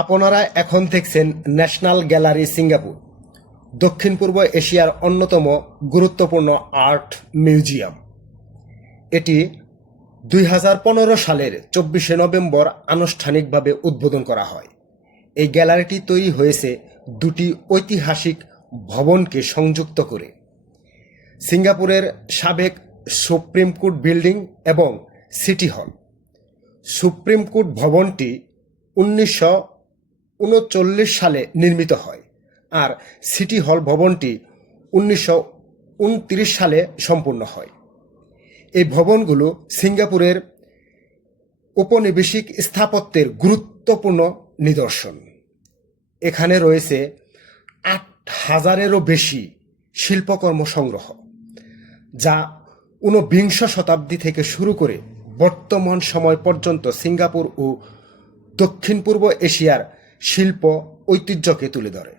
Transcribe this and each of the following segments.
আপনারা এখন দেখছেন ন্যাশনাল গ্যালারি সিঙ্গাপুর, দক্ষিণ পূর্ব এশিয়ার অন্যতম গুরুত্বপূর্ণ আর্ট মিউজিয়াম। এটি 2015 সালের 24শে নভেম্বর আনুষ্ঠানিকভাবে উদ্বোধন করা হয়। এই গ্যালারিটি তৈরি হয়েছে দুটি ঐতিহাসিক ভবনকে সংযুক্ত করে। সিঙ্গাপুরের সাবেক সুপ্রিম কোর্ট বিল্ডিং এবং সিটি হল। সুপ্রিম কোর্ট ভবনটি 1939 সালে নির্মিত হয়, আর সিটি হল ভবনটি 1929 সালে সম্পূর্ণ হয়। এই ভবনগুলো সিঙ্গাপুরের ঔপনিবেশিক স্থাপত্যের গুরুত্বপূর্ণ নিদর্শন। এখানে রয়েছে 8,000-এরও বেশি শিল্পকর্ম সংগ্রহ, যা 19বিংশ শতাব্দী থেকে শুরু করে বর্তমান সময় পর্যন্ত সিঙ্গাপুর ও দক্ষিণ পূর্ব এশিয়ার শিল্প ঐতিহ্যকে তুলে ধরে।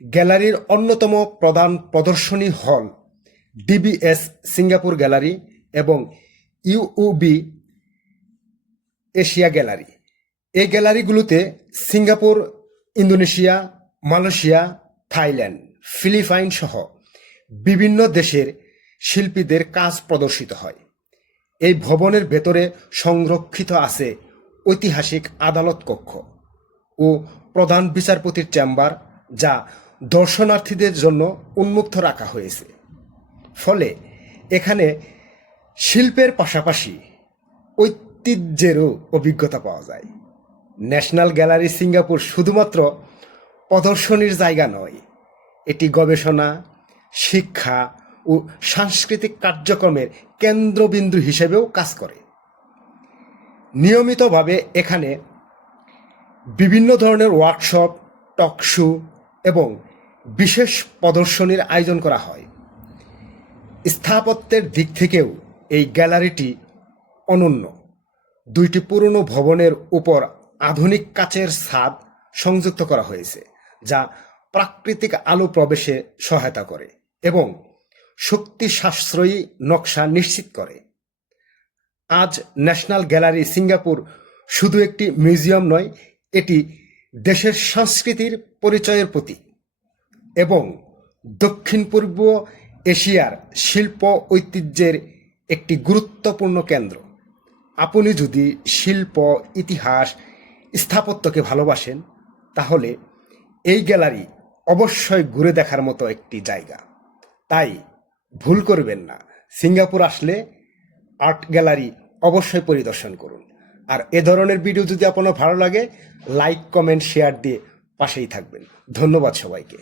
গ্যালারির অন্যতম প্রধান প্রদর্শনী হল ডিবিএস সিঙ্গাপুর গ্যালারি এবং ইউবি এশিয়া গ্যালারি। এই গ্যালারিগুলোতে Singapore, Indonesia, Malaysia, Thailand, Philippines সহ বিভিন্ন দেশের শিল্পীদের কাজ প্রদর্শিত হয়। এই ভবনের ভেতরে সংরক্ষিত আছে ঐতিহাসিক আদালত কক্ষ ও প্রধান বিচারপতির চেম্বার, যা দর্শনার্থীদের জন্য উন্মুক্ত রাখা হয়েছে। ফলে এখানে শিল্পের পাশাপাশি ঐতিহ্যেরও অভিজ্ঞতা পাওয়া যায়। ন্যাশনাল গ্যালারি সিঙ্গাপুর শুধুমাত্র প্রদর্শনীর জায়গা নয়, এটি গবেষণা, শিক্ষা ও সাংস্কৃতিক কার্যক্রমের কেন্দ্রবিন্দু হিসেবেও কাজ করে। নিয়মিতভাবে এখানে বিভিন্ন ধরনের ওয়ার্কশপ, টক শো এবং বিশেষ প্রদর্শনীর আয়োজন করা হয়। স্থাপত্যের দিক থেকেও এই গ্যালারিটি অনন্য। দুইটি পুরনো ভবনের উপর আধুনিক কাচের ছাদ সংযুক্ত করা হয়েছে, যা প্রাকৃতিক আলো প্রবেশে সহায়তা করে এবং শক্তি সাশ্রয়ী নকশা নিশ্চিত করে। আজ ন্যাশনাল গ্যালারি সিঙ্গাপুর শুধু একটি মিউজিয়াম নয়, এটি দেশের সংস্কৃতির পরিচয়ের প্রতীক এবং দক্ষিণ পূর্ব এশিয়ার শিল্প ঐতিহ্যের একটি গুরুত্বপূর্ণ কেন্দ্র। আপনি যদি শিল্প, ইতিহাস, স্থাপত্যকে ভালোবাসেন, তাহলে এই গ্যালারি অবশ্যই ঘুরে দেখার মতো একটি জায়গা। তাই ভুল করবেন না, সিঙ্গাপুর আসলে আর্ট গ্যালারি অবশ্যই পরিদর্শন করুন। আর এ ধরনের ভিডিও যদি আপনার ভালো লাগে, লাইক, কমেন্ট, শেয়ার দিয়ে পাশেই থাকবেন। ধন্যবাদ সবাইকে।